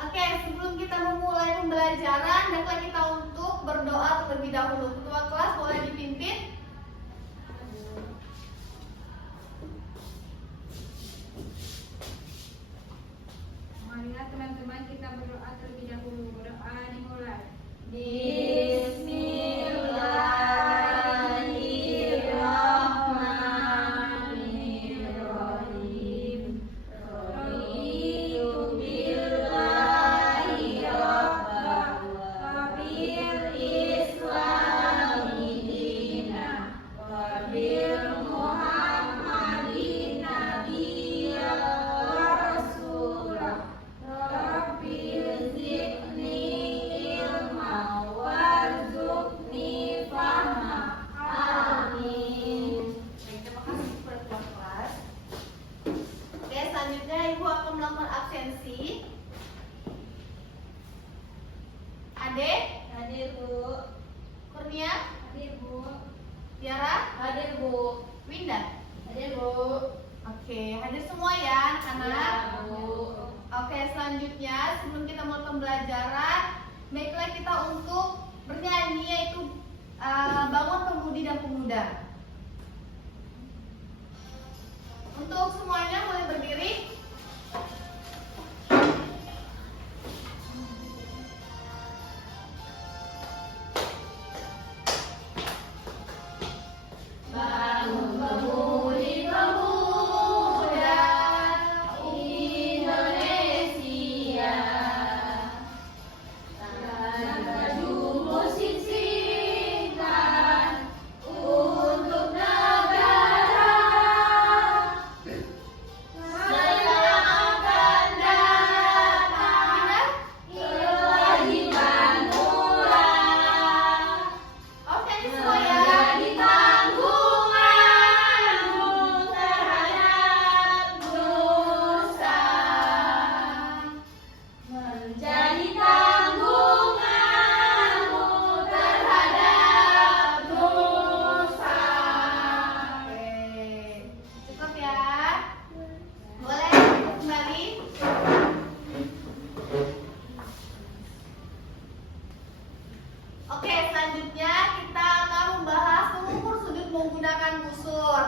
Oke, sebelum kita memulai pembelajaran, hendaklah kita untuk berdoa terlebih dahulu. Ketua kelas boleh dipimpin. Marilah teman-teman kita berdoa terlebih dahulu. Berdoa dimulai. Bismillahirrahmanirrahim. Raditu billahi rabban wa bil islami dinan wa bil muhammadin nabiyyan wa rasulah. Rabbi zidni ilma warzuqni fahma. Amin. Baik, terima kasih kepada ketua kelas. Oke, selanjutnya Ibu akan melakukan absensi. Ade, Hadir Bu. Kurnia, Hadir Bu. Tiara, Hadir Bu. Winda. Hadir Bu. Oke, hadir semua ya anak-anak. Ya, Bu. Oke, selanjutnya sebelum kita mulai pembelajaran, baiklah kita untuk bernyanyi yaitu bangun pemudi dan pemuda. Untuk semuanya boleh berdiri. Bangun pemudi pemuda Indonesia, tangan berjumus sisihkan untuk negara. Sekarang akan datang kewajiban pula. Oke, semua ya. Menjadi tanggunganmu terhadap nusa. Menjadi tanggunganmu terhadap nusa. Oke, cukup ya. Boleh kembali. Oke, selanjutnya kita akan membahas mengukur sudut menggunakan busur.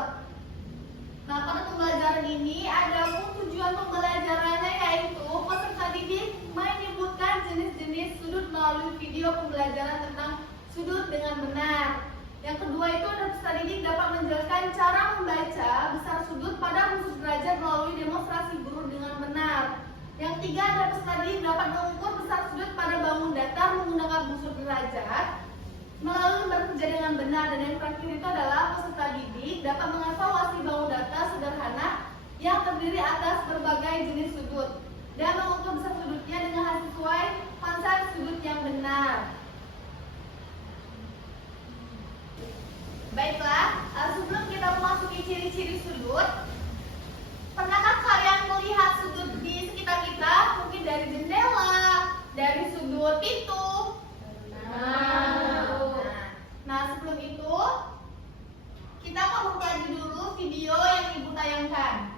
Nah, pada pembelajaran ini ada tujuan pembelajarannya yaitu peserta didik menyebutkan jenis-jenis sudut melalui video pembelajaran tentang sudut dengan benar. Yang kedua itu ada peserta didik dapat menjelaskan cara membaca besar sudut pada khusus derajat melalui demonstrasi guru dengan benar. Yang tiga ada peserta didik dapat mengukur besar sudut pada bangun datar menggunakan busur derajat melalui bekerja dengan benar. Dan yang terakhir itu adalah peserta didik dapat mengevaluasi bangun datar sederhana yang terdiri atas berbagai jenis sudut dan mengukur besar sudutnya dengan hasil sesuai konsep sudut yang benar. Baiklah, sebelum kita memasuki ciri-ciri sudut, pernahkah kalian melihat sudut di sekitar kita? Mungkin dari jendela, dari sudut pintu. Nah, sebelum itu kita akan mengkaji dulu video yang Ibu tayangkan.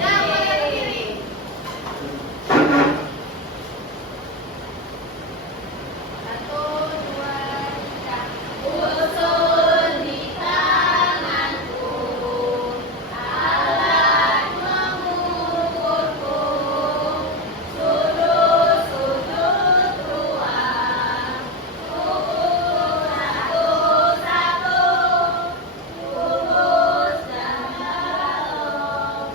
Yang paling kiri. Satu, dua, tiga. Usun di tanganku, alat mengukurku, sudut-sudut ruang. Ukur satu-satu, lurus dan dalam.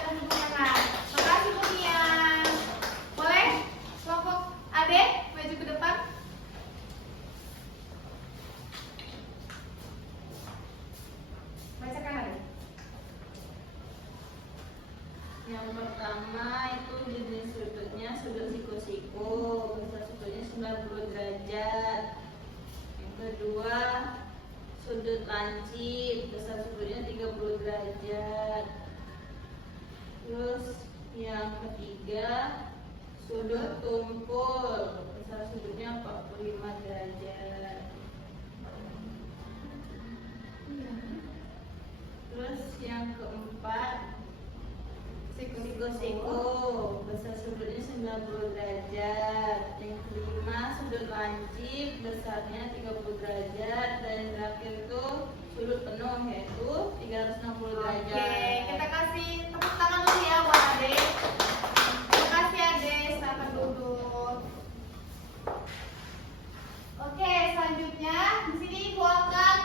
silakan duduk kanan. Makasih Bu Nia. Boleh kelompok Ade maju ke depan. Bacakan Ade. Yang pertama itu jenis sudutnya sudut siku-siku, besar sudutnya 90 derajat. Yang kedua sudut lancip, besar sudutnya 30 derajat. Terus yang ketiga sudut tumpul, besar sudutnya 45 derajat. Terus yang keempat siku-siku, besar sudutnya 90 derajat. Yang kelima sudut lancip, besarnya 30 derajat. Dan yang terakhir itu sudut penuh, yaitu 360 derajat. Oke, kita kasih tepuk tangan dulu ya buat Ade. Terima kasih Ade, silakan duduk. Oke, selanjutnya di sini Ibu akan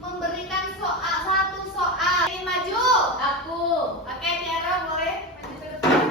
memberikan satu soal. Ingin maju? Aku. Oke, Tiara boleh maju ke depan.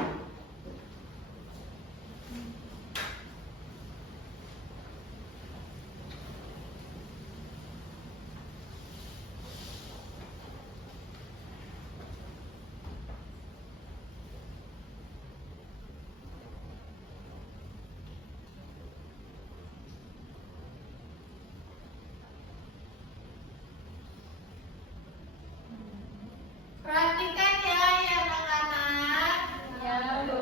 Perhatikan ya anak-anak. Ya, Bu.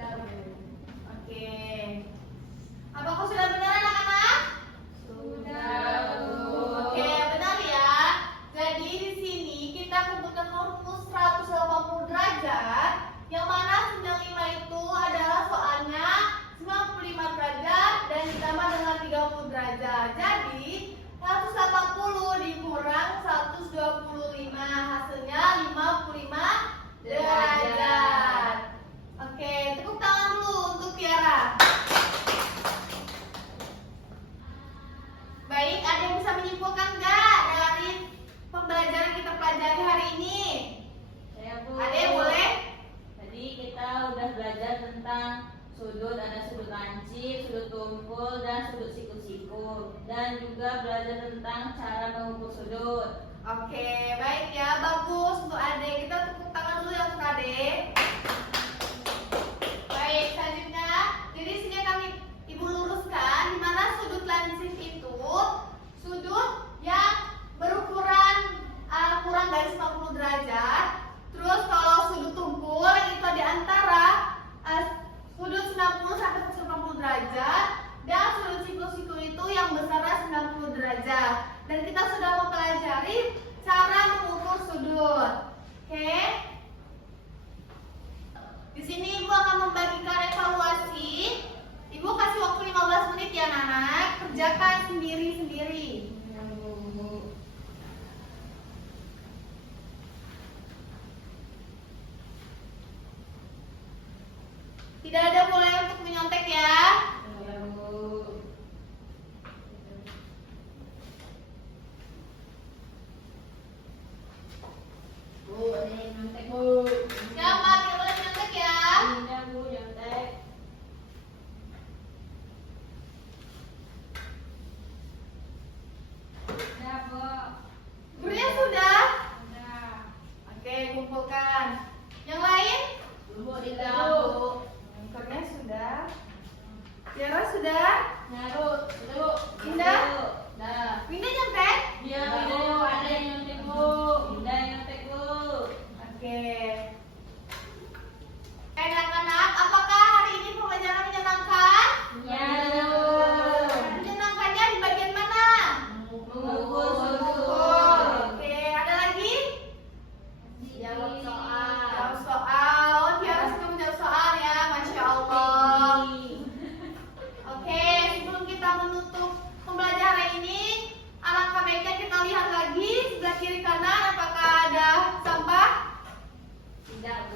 Sudah, Bu. Oke. Apakah sudah benar anak-anak? Sudah, Bu. Oke, benar ya. Jadi di sini kita kumpulkan rumus 180 derajat, yang mana 95 itu adalah soalnya 95 derajat dan ditambah dengan 30 derajat. Jadi 180 dikurang 125, hasilnya 55 derajat. Oke, tepuk tangan dulu untuk Tiara. Baik, ada yang bisa menyimpulkan nggak dari pembelajaran kita pelajari hari ini? Saya, Bu. Ade boleh? Tadi kita udah belajar tentang sudut, ada sudut lancip, sudut tumpul, dan sudut siku-siku. Dan juga belajar tentang cara mengukur sudut. Oke, baik ya, bagus untuk Ade. Kita tepuk tangan dulu ya untuk Ade. Baik, selanjutnya, jadi sini kami Ibu luruskan di mana sudut lancip itu sudut yang berukuran kurang dari 90 derajat. Terus kalau sudut tumpul itu di antara sudut 90 sampai 180 derajat, dan sudut siku-siku itu yang besarnya 90 derajat. Dan kita sudah mempelajari cara mengukur sudut. Oke? Di sini Ibu akan membagikan evaluasi. Ibu kasih waktu 15 menit ya anak-anak. Kerjakan sendiri-sendiri. Ya, Bu. Tidak ada boleh untuk menyontek ya. Ya, Bu. Bu, ada yang nyontek, Bu. Siapa? Tidak boleh menyontek ya. Iya, Bu, nyontek. Sudah, Bu. Gurunya sudah. Sudah. Oke, kumpulkan. Yang lain? Bu, tidak, Bu. Karena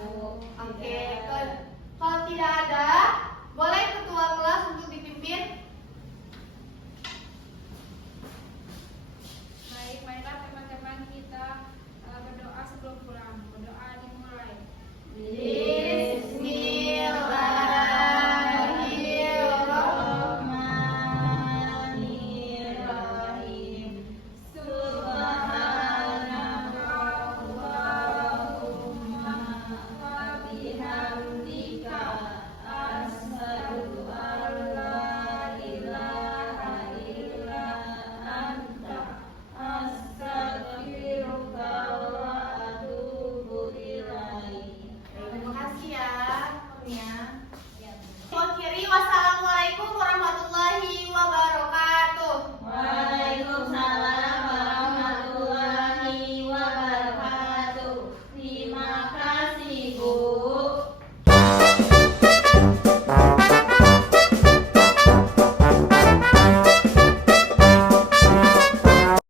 Oke, kalau tidak ada